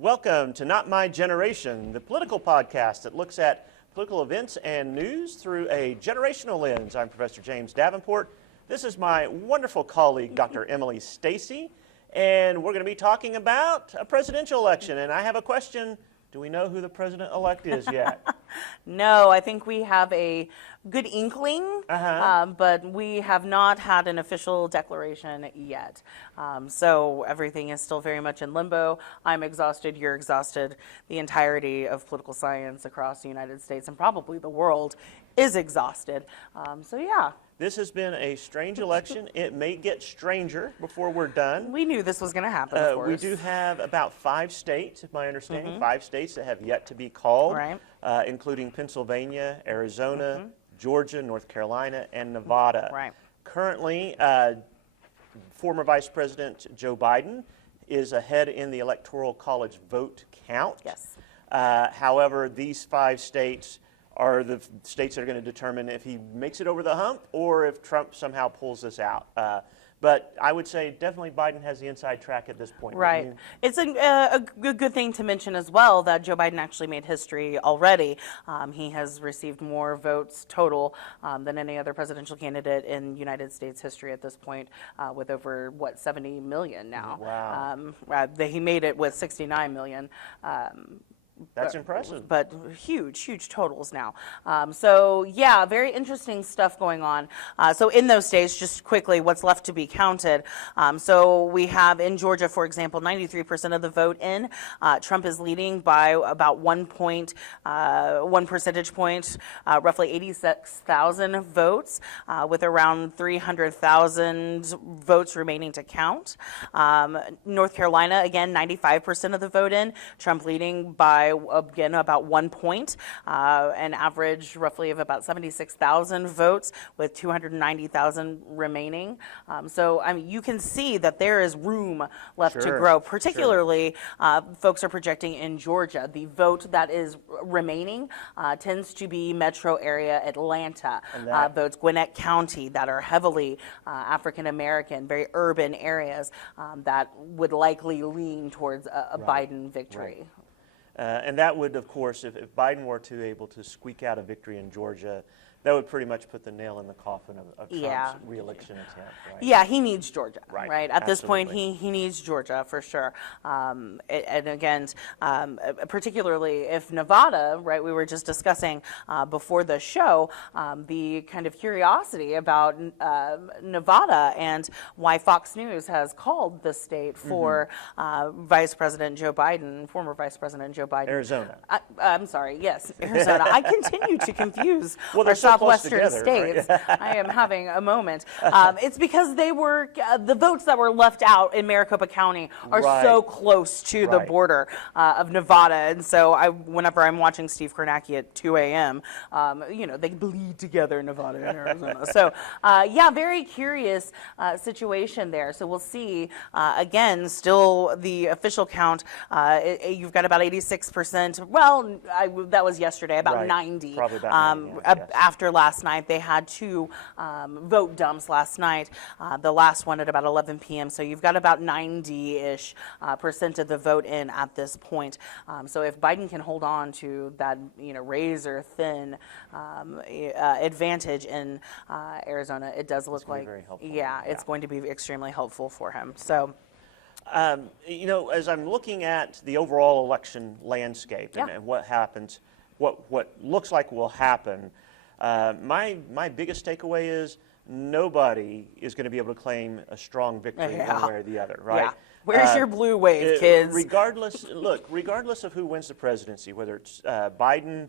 Welcome to Not My Generation, the political podcast that looks at political events and news through a generational lens. I'm Professor James Davenport. This is my wonderful colleague, Dr. Emily Stacey, and we're going to be talking about a presidential election. And I have a question. Do we know who the president-elect is yet? No, I think we have a good inkling, but we have not had an official declaration yet. So everything is still very much in limbo. I'm exhausted, you're exhausted. The entirety of political science across the United States and probably the world is exhausted. So yeah. This has been a strange election. It may get stranger before we're done. We knew this was going to happen, of course. We do have about 5 states, if my understanding, 5 states that have yet to be called, including Pennsylvania, Arizona, Georgia, North Carolina, and Nevada. Right. Currently, former Vice President Joe Biden is ahead in the Electoral College vote count. Yes. However, these 5 states are the states that are going to determine if he makes it over the hump or if Trump somehow pulls this out. But I would say definitely Biden has the inside track at this point. Right. It's a good thing to mention as well that Joe Biden actually made history already. He has received more votes total than any other presidential candidate in United States history at this point, with over, 70 million now. Wow. He made it with 69 million. That's impressive. But huge totals now. So yeah, very interesting stuff going on. So in those states, just quickly, what's left to be counted. So we have in Georgia, for example, 93% of the vote in. Trump is leading by about 1 percentage point, roughly 86,000 votes, with around 300,000 votes remaining to count. North Carolina, again, 95% of the vote in. Trump leading by again about 1 point, an average roughly of about 76,000 votes with 290,000 remaining. So I mean, you can see that there is room left to grow. Particularly, folks are projecting in Georgia, the vote that is remaining tends to be metro area Atlanta votes, Gwinnett County, that are heavily African American, very urban areas that would likely lean towards a Biden victory. Right. And that would, of course, if Biden were to able to squeak out a victory in Georgia, that would pretty much put the nail in the coffin of Trump's re-election attempt, right? Yeah, he needs Georgia, right? At this point, Absolutely. he needs Georgia for sure. And again, particularly if Nevada, right, we were just discussing before the show, the kind of curiosity about Nevada and why Fox News has called the state for Vice President Joe Biden, former Vice President Joe Biden. Arizona. I'm sorry, yes, Arizona. I continue to confuse our so southwestern together, states. Right? I am having a moment. It's because they were, the votes that were left out in Maricopa County are so close to the border of Nevada. And so whenever I'm watching Steve Kornacki at 2 a.m., they bleed together, Nevada and Arizona. So yeah, very curious situation there. So we'll see, again, still the official count, you've got about 86%. Well, that was yesterday, about 90. Probably about 90, yes. After last night, they had 2 vote dumps last night, the last one at about 11 p.m. So you've got about 90-ish % of the vote in at this point. So if Biden can hold on to that, razor thin advantage in Arizona, it does look like, very helpful. It's going to be extremely helpful for him. So. As I'm looking at the overall election landscape and what happens, what looks like will happen, my biggest takeaway is nobody is going to be able to claim a strong victory one way or the other, right? Yeah. Where's your blue wave, kids? Regardless of who wins the presidency, whether it's Biden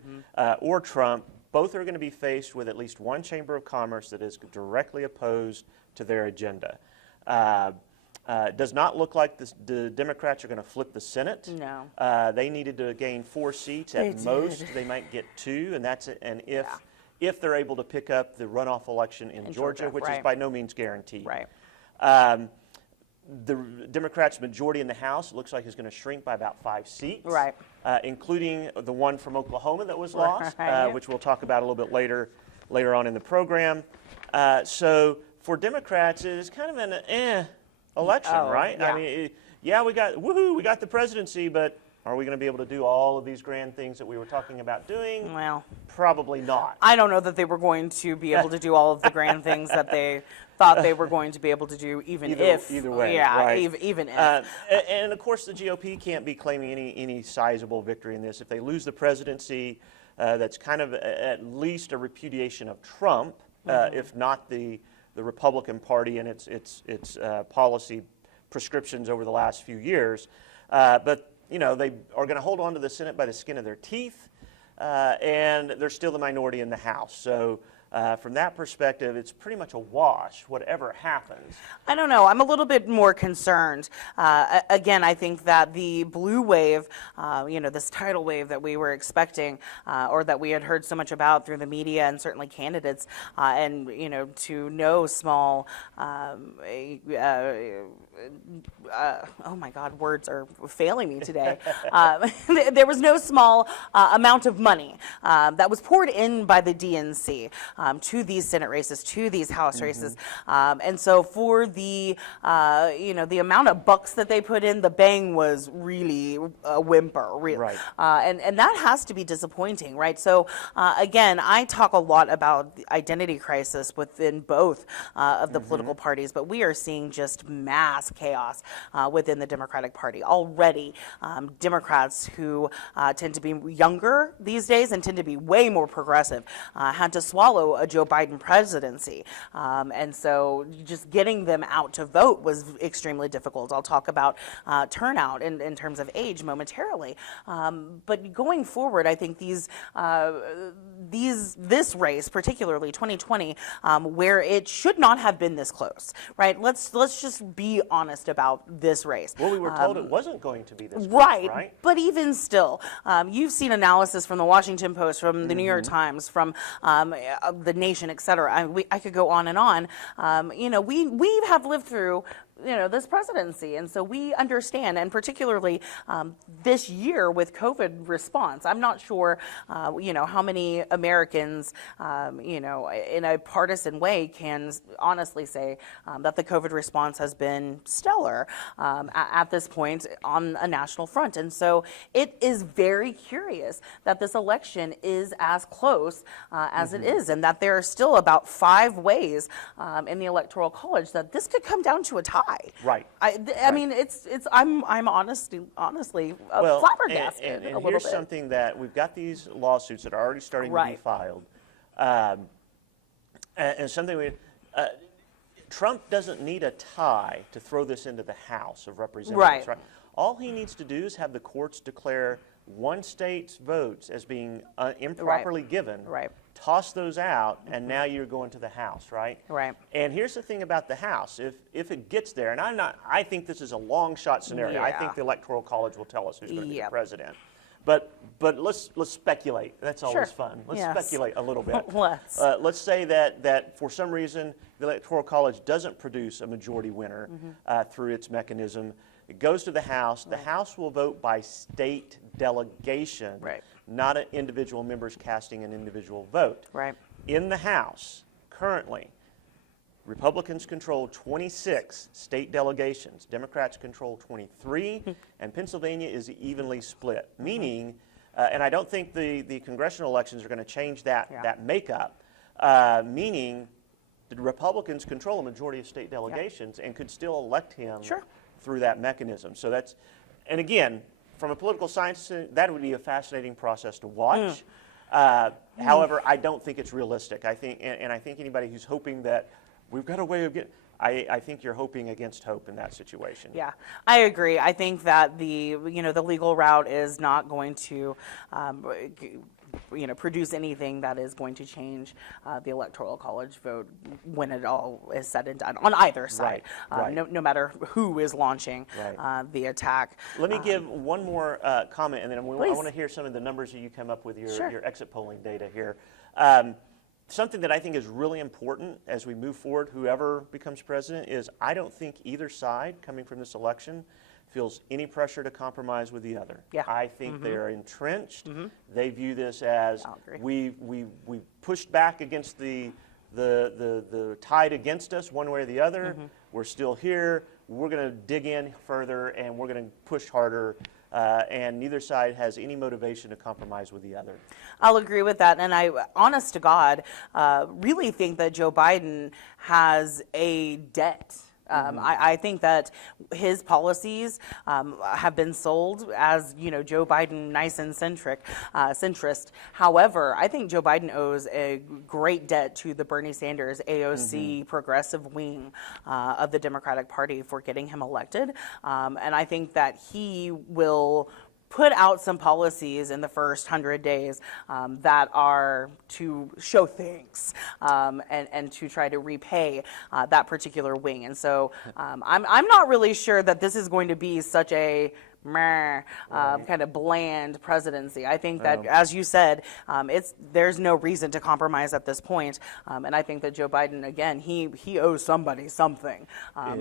or Trump, both are going to be faced with at least one chamber of commerce that is directly opposed to their agenda. Does not look like the Democrats are going to flip the Senate. No. They needed to gain 4 seats at most. They might get 2, and that's it. And if they're able to pick up the runoff election in Georgia, which is by no means guaranteed. Right. The Democrats' majority in the House looks like is going to shrink by about 5 seats, right? Including the one from Oklahoma that was lost, which we'll talk about a little bit later on in the program. So for Democrats, it is kind of an election, right? Yeah. I mean, we got the presidency, but Are we going to be able to do all of these grand things that we were talking about doing? Well, probably not. I don't know that they were going to be able to do all of the grand things that they thought they were going to be able to do, even if. Either way, yeah, right. even if. And of course, the GOP can't be claiming any sizable victory in this. If they lose the presidency, that's kind of at least a repudiation of Trump, if not the Republican Party and its policy prescriptions over the last few years. But you know, they are going to hold on to the Senate by the skin of their teeth, and they're still the minority in the House. So from that perspective, it's pretty much a wash, whatever happens. I don't know. I'm a little bit more concerned. Again, I think that the blue wave, this tidal wave that we were expecting, or that we had heard so much about through the media and certainly candidates, and to no small, oh my God, words are failing me today. There was no small amount of money that was poured in by the DNC. To these Senate races, to these House races, and so for the the amount of bucks that they put in, the bang was really a whimper, really. Right. And that has to be disappointing, right? So again, I talk a lot about the identity crisis within both of the political parties, but we are seeing just mass chaos within the Democratic Party already. Democrats who tend to be younger these days and tend to be way more progressive had to swallow a Joe Biden presidency. And so just getting them out to vote was extremely difficult. I'll talk about turnout in terms of age momentarily. But going forward, I think this race, particularly 2020, where it should not have been this close, right? Let's just be honest about this race. Well, we were told it wasn't going to be this close, right? But even still, you've seen analysis from the Washington Post, from the New York Times, from the Nation, et cetera. I could go on and on. We have lived through this presidency, and so we understand, and particularly this year with COVID response, I'm not sure how many Americans in a partisan way can honestly say that the COVID response has been stellar at this point on a national front. And so it is very curious that this election is as close as it is, and that there are still about 5 ways in the Electoral College that this could come down to a tie. Right. I mean, I'm honestly flabbergasted and a little here's bit. something that we've got these lawsuits that are already starting to be filed, and something Trump doesn't need a tie to throw this into the House of Representatives. Right. All he needs to do is have the courts declare one state's votes as being improperly given. Right. Toss those out, and now you're going to the House, right? Right. And here's the thing about the House: if it gets there, and I think this is a long shot scenario. Yeah. I think the Electoral College will tell us who's going to be the president. But let's speculate. That's always fun. Let's speculate a little bit. Let's say that for some reason the Electoral College doesn't produce a majority winner through its mechanism. It goes to the House. The House will vote by state delegation, not individual members casting an individual vote. Right. In the House, currently, Republicans control 26 state delegations. Democrats control 23, and Pennsylvania is evenly split, meaning, and I don't think the congressional elections are going to change that makeup, meaning the Republicans control a majority of state delegations and could still elect him through that mechanism. So that's, and again, from a political science, that would be a fascinating process to watch. However, I don't think it's realistic. I think, and I think anybody who's hoping that we've got a way of getting, I think you're hoping against hope in that situation. Yeah, I agree. I think that the legal route is not going to produce anything that is going to change the Electoral College vote when it all is said and done on either side. No matter who is launching the attack. Let me give one more comment, and then I want to hear some of the numbers that you come up with your exit polling data here. Something that I think is really important as we move forward, whoever becomes president, is I don't think either side coming from this election feels any pressure to compromise with the other. Yeah. I think they're entrenched. They view this as we pushed back against the tide against us one way or the other. We're still here. We're going to dig in further, and we're going to push harder and neither side has any motivation to compromise with the other. I'll agree with that. And I, honest to God, really think that Joe Biden has a debt. I think that his policies have been sold as, Joe Biden nice and centrist. However, I think Joe Biden owes a great debt to the Bernie Sanders AOC progressive wing of the Democratic Party for getting him elected. And I think that he will put out some policies in the first 100 days that are to show thanks and to try to repay that particular wing. And so I'm not really sure that this is going to be such a kind of bland presidency. I think that, as you said, there's no reason to compromise at this point. And I think that Joe Biden, again, he owes somebody something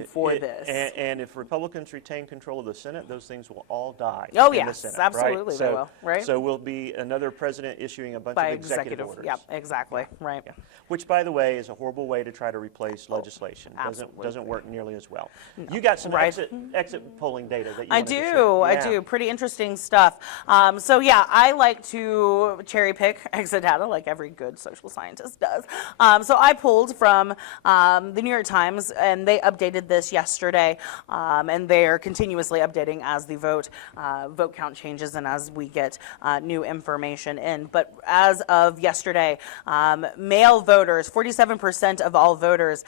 for this. And if Republicans retain control of the Senate, those things will all die. Oh, in yes, the Senate, absolutely right? they will, right? So we'll be another president issuing a bunch of executive orders. Yep, exactly, right. Yeah. Which, by the way, is a horrible way to try to replace legislation. Absolutely. Doesn't work nearly as well. No. You got some exit polling data that you I wanted to share. do. I do. Pretty interesting stuff. So yeah, I like to cherry pick exit data like every good social scientist does. So I pulled from the New York Times, and they updated this yesterday, and they're continuously updating as the vote count changes and as we get new information in. But as of yesterday, male voters, 47% of all voters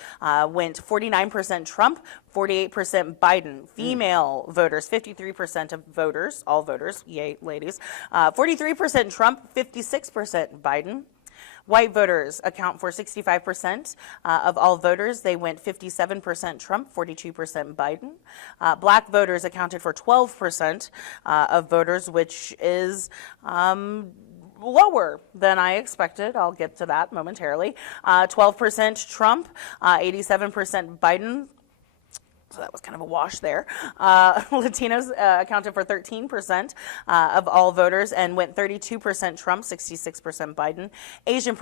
went 49% Trump, 48% Biden. Female voters, 53% of voters, all voters, yay, ladies, 43% Trump, 56% Biden. White voters account for 65% of all voters. They went 57% Trump, 42% Biden. Black voters accounted for 12% of voters, which is lower than I expected. I'll get to that momentarily. 12% Trump, 87% Biden. So that was kind of a wash there. Latinos accounted for 13% of all voters and went 32% Trump, 66% Biden. Asian,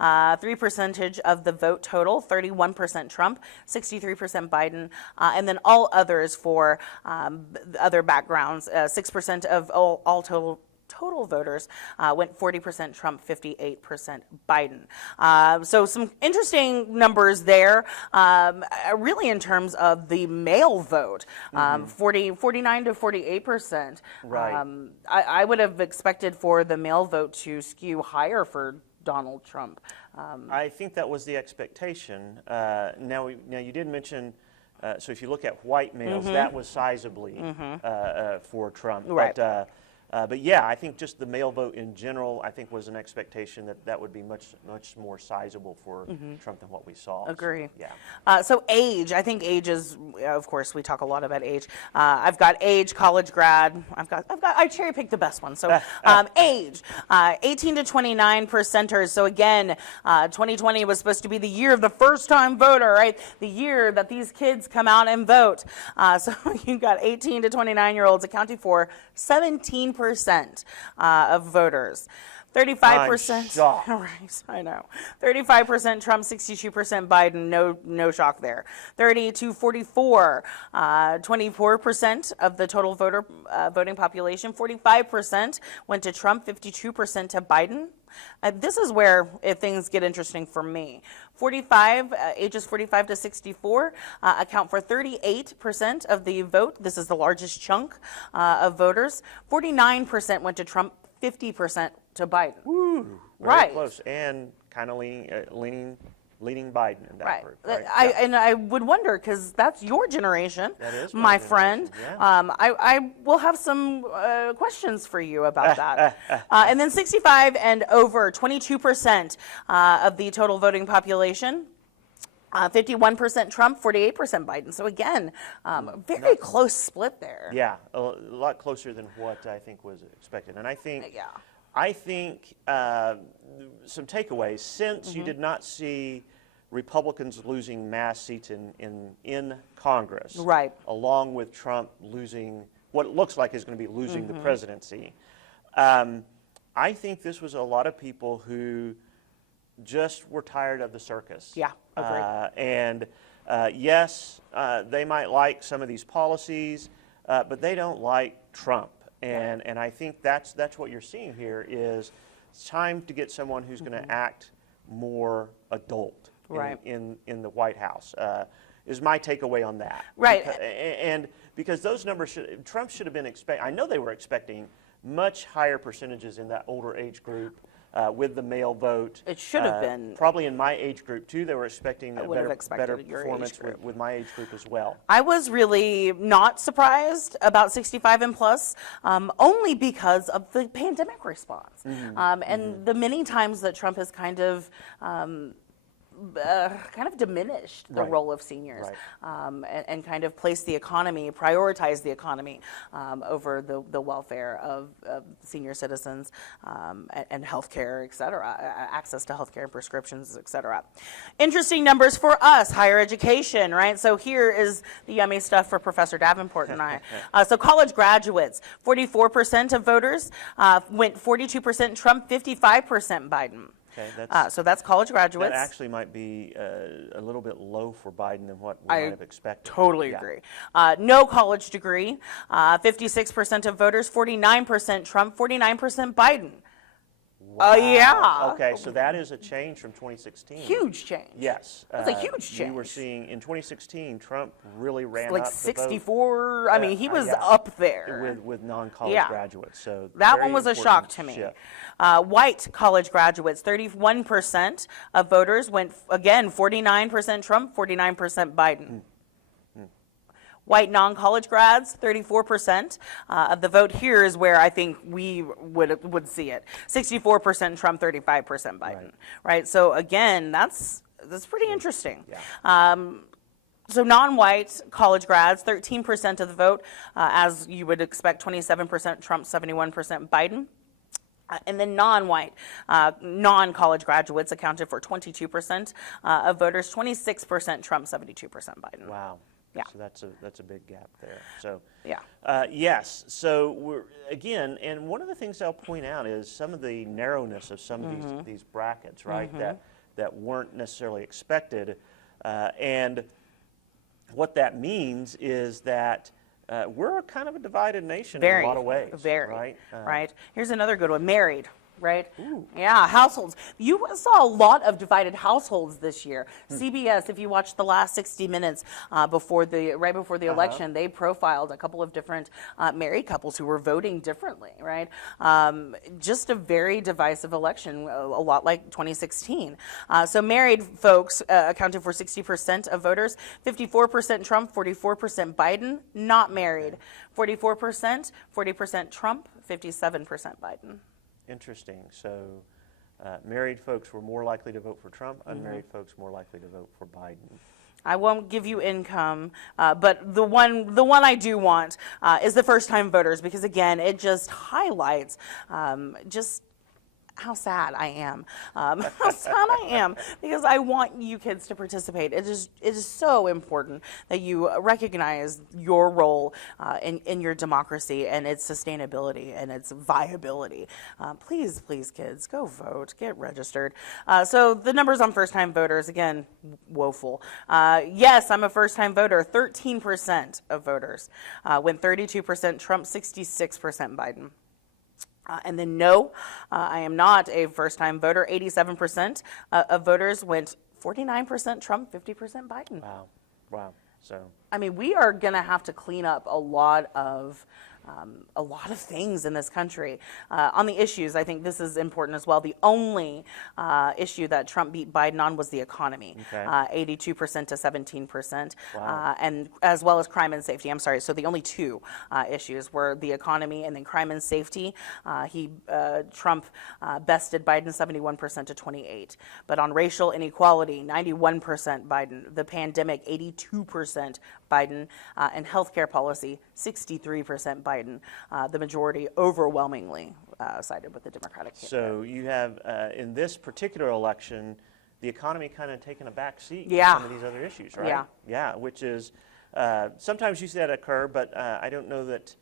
3% of the vote total, 31% Trump, 63% Biden, and then all others for other backgrounds, 6% of all total voters went 40% Trump, 58% Biden. So some interesting numbers there, really in terms of the male vote, 49 to 48%. Right. I would have expected for the male vote to skew higher for Donald Trump. I think that was the expectation. Now you did mention, so if you look at white males, that was sizably for Trump. Right. But yeah, I think just the male vote in general, I think was an expectation that would be much more sizable for Trump than what we saw. Agree. So, yeah. So age, I think age is, of course, we talk a lot about age. I've got age, college grad. I cherry picked the best one. So age, 18 to 29 percenters. So again, 2020 was supposed to be the year of the first-time voter, right? The year that these kids come out and vote. So you've got 18 to 29-year-olds accounting for 17% of voters. 35%. Right, I know. 35% Trump, 62% Biden. No shock there. 30 to 44, 24% of the total voting population. 45% went to Trump, 52% to Biden. This is where things get interesting for me. Ages 45 to 64 account for 38% of the vote. This is the largest chunk of voters. 49% went to Trump, 50% to Biden. Woo, right. Close, and kind of leaning Biden in that right. group. Right. I would wonder, because that's your generation, that is my friend. Yeah. I will have some questions for you about that. And then 65 and over, 22% of the total voting population. 51% Trump, 48% Biden. So again, very close split there. Yeah, a lot closer than what I think was expected. And I think, some takeaways, since you did not see Republicans losing mass seats in Congress, right, along with Trump losing what it looks like is going to be losing the presidency, I think this was a lot of people who just were tired of the circus. Yeah, agree. Yes, they might like some of these policies. but they don't like Trump. And I think that's what you're seeing here is it's time to get someone who's going to act more adult in the White House. Is my takeaway on that. Right. Because those numbers, Trump should have been I know they were expecting much higher percentages in that older age group with the male vote. It should have been. Probably in my age group too, they were expecting a better your performance age group. with my age group as well. I was really not surprised about 65 and plus, only because of the pandemic response. And the many times that Trump has kind of diminished the role of seniors and kind of placed the economy, prioritized the economy over the welfare of senior citizens and health care, et cetera, access to health care and prescriptions, et cetera. Interesting numbers for us, higher education, right? So here is the yummy stuff for Professor Davenport and I. So college graduates, 44% of voters went 42% Trump, 55% Biden. Okay, so that's college graduates. That actually might be a little bit low for Biden than what we might have expected. Totally agree. No college degree, 56% of voters, 49% Trump, 49% Biden. Wow. Okay, so that is a change from 2016. Huge change. Yes. That's a huge change. We were seeing, in 2016, Trump really ran like up 64, the vote. I mean, he was up there. With non-college graduates. So that one was a shock to me. White college graduates, 31% of voters went, again, 49% Trump, 49% Biden. White non-college grads, 34% of the vote. Here is where I think we would see it. 64% Trump, 35% Biden. Right. So again, that's pretty interesting. Yeah. So non-white college grads, 13% of the vote, as you would expect, 27% Trump, 71% Biden. And then non-white, non-college graduates accounted for 22% of voters, 26% Trump, 72% Biden. Wow. Yeah. So that's a big gap there. So yeah. Yes. So we're again, and one of the things I'll point out is some of the narrowness of some of these brackets, right? That weren't necessarily expected, and what that means is that we're kind of a divided nation in a lot of ways. Right. Right. Here's another good one. Married. Right? Ooh. Yeah, households. You saw a lot of divided households this year. CBS, if you watched the last 60 Minutes before the election, they profiled a couple of different married couples who were voting differently, right? Just a very divisive election, a lot like 2016. So married folks accounted for 60% of voters, 54% Trump, 44% Biden. Not married, 44%, 40% Trump, 57% Biden. Interesting. So married folks were more likely to vote for Trump, unmarried folks more likely to vote for Biden. I won't give you income, but the one I do want is the first-time voters, because again, it just highlights just how sad I am. Because I want you kids to participate. It is so important that you recognize your role in your democracy and its sustainability and its viability. Please, kids, go vote, get registered. So the numbers on first-time voters, again, woeful. Yes, I'm a first-time voter. 13% of voters went 32% Trump, 66% Biden. And then no, I am not a first-time voter. 87% of voters went 49% Trump, 50% Biden. Wow. So I mean, we are going to have to clean up a lot of things in this country. On the issues, I think this is important as well. The only issue that Trump beat Biden on was the economy, 82% to 17%, and as well as crime and safety. I'm sorry. So the only two issues were the economy and then crime and safety. Trump bested Biden 71% to 28%. But on racial inequality, 91% Biden. The pandemic, 82% Biden, and healthcare policy, 63% Biden. The majority overwhelmingly sided with the Democratic candidate. So you have, in this particular election, the economy kind of taken a back seat to some of these other issues, right? Yeah, which is, sometimes you see that occur, but I don't know that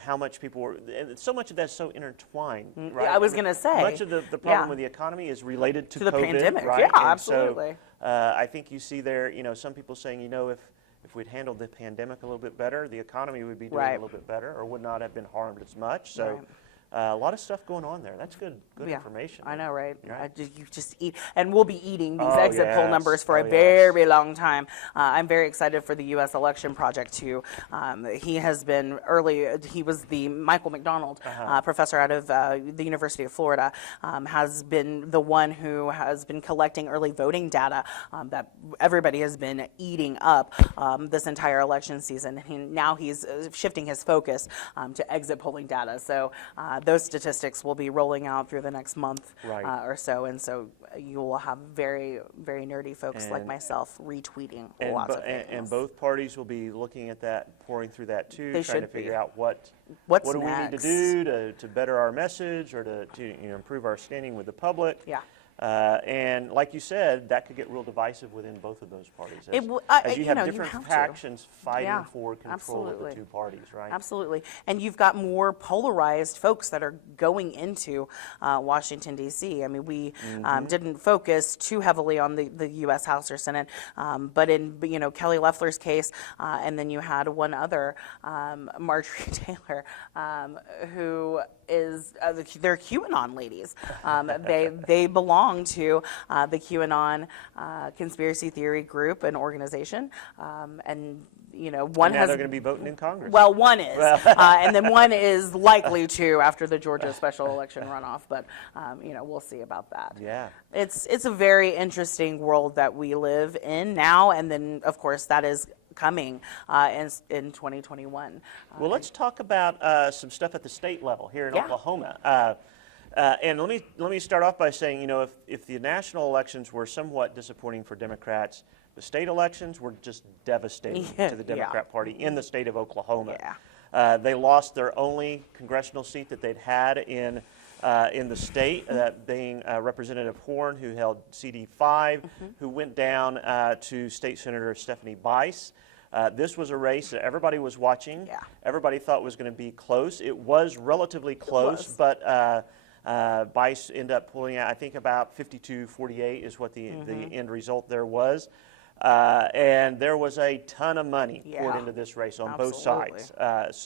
how much people were, so much of that's so intertwined, right? I was going to say. Much of the problem with the economy is related to the COVID, pandemic, right? absolutely. So, I think you see there, some people saying, if if we'd handled the pandemic a little bit better, the economy would be doing Right. a little bit better, or would not have been harmed as much. So. Right. A lot of stuff going on there. That's good Yeah, information. I know, right? Right. You just eat, and we'll be eating these Oh, exit poll yes. numbers for Oh, a yes. very long time. I'm very excited for the U.S. election project too. He has been early. He was the Michael McDonald professor out of the University of Florida. Has been the one who has been collecting early voting data that everybody has been eating up this entire election season. Now he's shifting his focus to exit polling data. So those statistics will be rolling out through the next month Right. or so, and so you will have very nerdy folks like And- myself retweeting And, lots of things. and both parties will be looking at that, pouring through that too, They trying to should be. figure out what What's do we need to next? do to better our message or to improve our standing with the public. Yeah. And like you said, that could get real divisive within both of those parties. As, It w- as you you have know, you different have to. factions fighting Yeah, for control of the absolutely. two parties, right? Absolutely. And you've got more polarized folks that are going into Washington, D.C. I mean, we didn't focus too heavily on the U.S. House or Senate, but in, Kelly Loeffler's case, and then you had one other, Marjorie Taylor, who is, they're QAnon ladies. They belong to the QAnon conspiracy theory group and organization, and one And now has they're going to be voting in Congress. well, one is, and then one is likely to after the Georgia special election runoff. But we'll see about that. Yeah. It's a very interesting world that we live in now, and then of course that is coming in 2021. Well, let's talk about some stuff at the state level here in Yeah. Oklahoma. And let me start off by saying, if the national elections were somewhat disappointing for Democrats, the state elections were just devastating to the Yeah. Democrat Party in the state of Oklahoma. Yeah. They lost their only congressional seat that they'd had in the state, that being Representative Horn, who held CD5, who went down to State Senator Stephanie Bice. This was a race that everybody was watching. Yeah. Everybody thought was going to be close. It was relatively close, was. but Bice ended up pulling out, I think about 52-48 is what the end result there was. And there was a ton of money poured Yeah. into this race on both Absolutely. sides.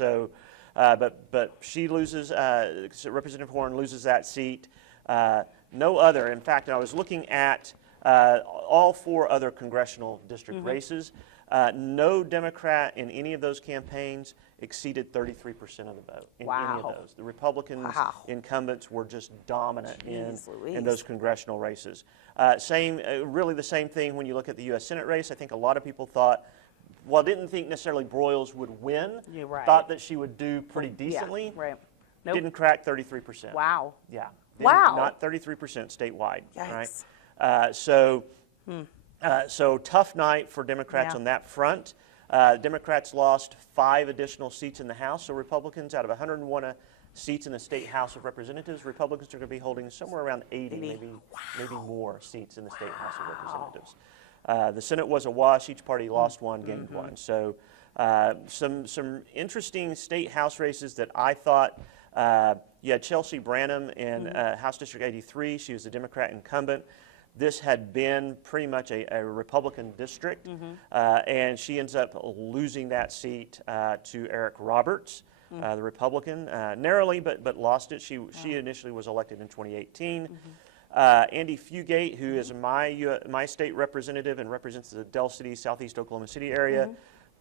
But she loses, Representative Horn loses that seat. No other. In fact, I was looking at all four other congressional district races. No Democrat in any of those campaigns exceeded 33% of the vote in any Wow. of those. The Republicans Wow. incumbents were just dominant Jeez in Louise. those congressional races. Really the same thing when you look at the U.S. Senate race. I think a lot of people thought, well, didn't think necessarily Broyles would win. You're right. Thought that she would do pretty decently. Yeah, right. Nope. Didn't crack 33%. Wow. Yeah. Wow. Not 33% statewide. Yikes. Right. So tough night for Democrats Yeah. on that front. Democrats lost 5 additional seats in the House. So Republicans, out of 101 seats in the State House of Representatives, Republicans are going to be holding somewhere around 80, maybe more seats in the State House of Representatives. The Senate was a wash. Each party lost one, gained one. So some interesting state House races that I thought. You had Chelsea Branham in House District 83. She was the Democrat incumbent. This had been pretty much a Republican district, and she ends up losing that seat to Eric Roberts, the Republican, narrowly, but lost it. She initially was elected in 2018. Andy Fugate, who is my state representative and represents the Del City, Southeast Oklahoma City area,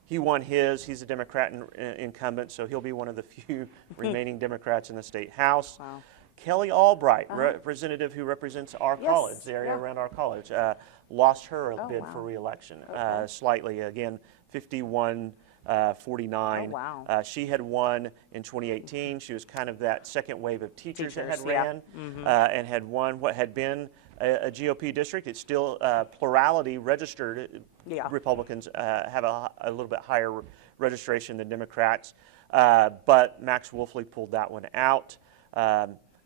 he won his. He's a Democrat incumbent, so he'll be one of the few remaining Democrats in the state House. Wow. Kelly Albright, representative who represents our Yes, college, the area yeah. around our college, lost her bid wow. for reelection Okay. slightly. Again, 51-49. Oh, wow. She had won in 2018. She was kind of that second wave of teachers that had Teachers, yeah. ran and had won what had been a GOP district. It's still plurality registered. Yeah. Republicans have a little bit higher registration than Democrats, but Max Wolfley pulled that one out.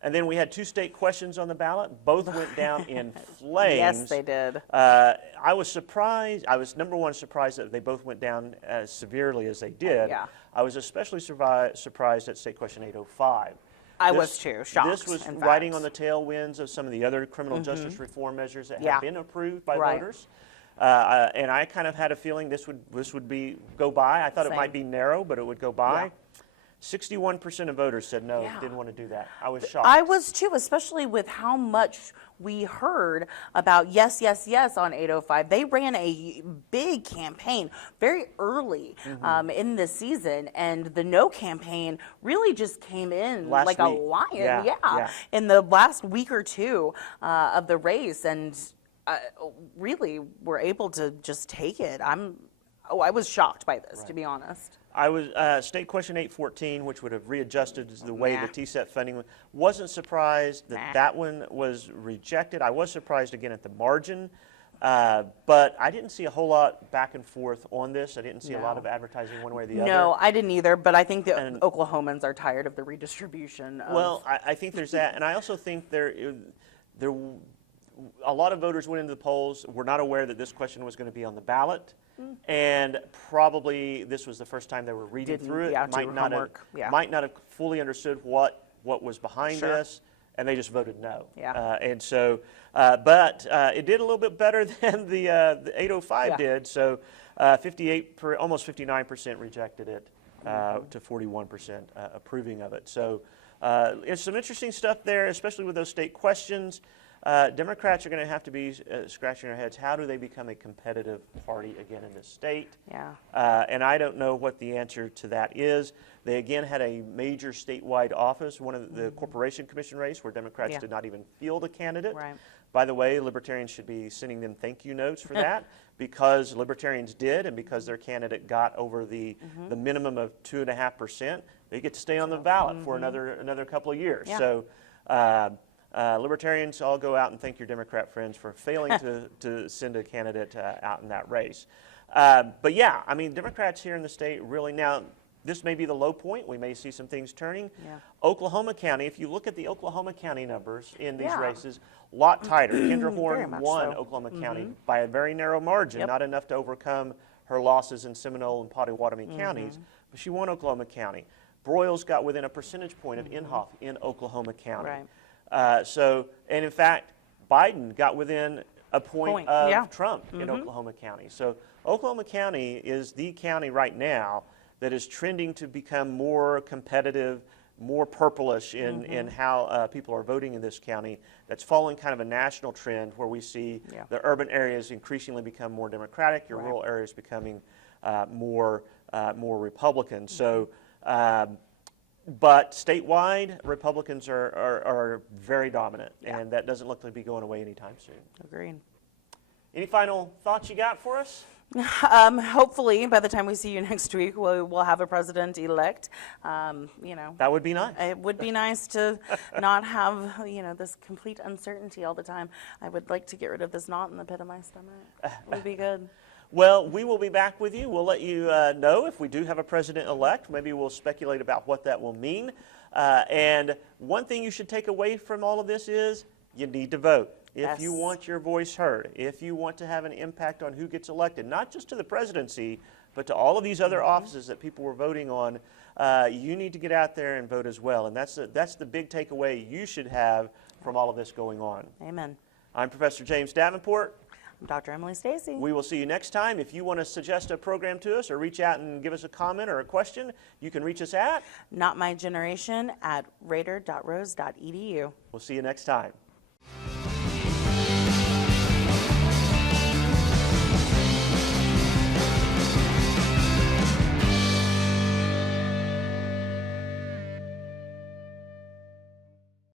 And then we had 2 state questions on the ballot. Both went down in flames. Yes, they did. I was surprised. I was, number one, surprised that they both went down as severely as they did. Yeah. I was especially surprised at state question 805. I was too, shocked, This was in riding fact. on the tailwinds of some of the other criminal justice reform measures that Yeah. have been approved by Right. voters. And I kind of had a feeling this would go by. I thought it Same. might be narrow, but it would go by. Yeah. 61% of voters said no, Yeah. didn't want to do that. I was shocked. I was too, especially with how much we heard about yes, yes, yes on 805. They ran a big campaign very early in the season, and the no campaign really just came in Last like week. a lion, Yeah. in the last week or two of the race, and really were able to just take it. I was shocked by this, to be honest. I was state question 814, which would have readjusted the way Nah. the TSET funding wasn't surprised that Nah. that one was rejected. I was surprised again at the margin, but I didn't see a whole lot back and forth on this. I didn't see a lot No. of advertising one way or the No, other. I didn't either, but I think the And- Oklahomans are tired of the redistribution. Well, I think there's that, and I also think there a lot of voters went into the polls, were not aware that this question was going to be on the ballot, and probably this was the first time they were reading Didn't, through it. yeah, do homework, yeah. Might not have fully understood what was behind Sure. this, and they just voted no. Yeah. And so, but it did a little bit better than the 805 Yeah. did. So, almost 59% rejected it, to 41% approving of it. So, it's some interesting stuff there, especially with those state questions. Democrats are going to have to be scratching their heads. How do they become a competitive party again in this state? Yeah. And I don't know what the answer to that is. They again had a major statewide office, one of the Corporation Commission race, where Democrats Yeah. did not even field a candidate. Right. By the way, Libertarians should be sending them thank you notes for that, because Libertarians did, and because their candidate got over the minimum of 2.5%, they get to stay on the ballot for another couple of years. Yeah. So. Libertarians, all go out and thank your Democrat friends for failing to send a candidate out in that race. But yeah, I mean, Democrats here in the state really now, this may be the low point. We may see some things turning. Yeah. Oklahoma County, if you look at the Oklahoma County numbers in these Yeah. races, a lot tighter. Kendra Very Horn much won so. Oklahoma County by a very narrow margin, Yep. not enough to overcome her losses in Seminole and Pottawatomie counties, but she won Oklahoma County. Broyles got within a percentage point of Inhofe in Oklahoma County. Right. And in fact, Biden got within a point of yeah. Trump in Oklahoma County. So Oklahoma County is the county right now that is trending to become more competitive, more purplish in how people are voting in this county. That's following kind of a national trend where we see Yeah. the urban areas increasingly become more Democratic, your Right. rural areas becoming more Republican. So. But statewide, Republicans are very dominant, Yeah. and that doesn't look to be going away anytime soon. Agreed. Any final thoughts you got for us? Hopefully, by the time we see you next week, we'll have a president-elect. That would be nice. It would be nice to not have, this complete uncertainty all the time. I would like to get rid of this knot in the pit of my stomach. It would be good. Well, we will be back with you. We'll let you know if we do have a president-elect. Maybe we'll speculate about what that will mean. And one thing you should take away from all of this is you need to vote. If you Yes. want your voice heard, if you want to have an impact on who gets elected, not just to the presidency, but to all of these other offices that people were voting on, you need to get out there and vote as well. And that's the big takeaway you should have from all of this going on. Amen. I'm Professor James Davenport. I'm Dr. Emily Stacey. We will see you next time. If you want to suggest a program to us or reach out and give us a comment or a question, you can reach us at NotMyGeneration@raider.rose.edu. We'll see you next time.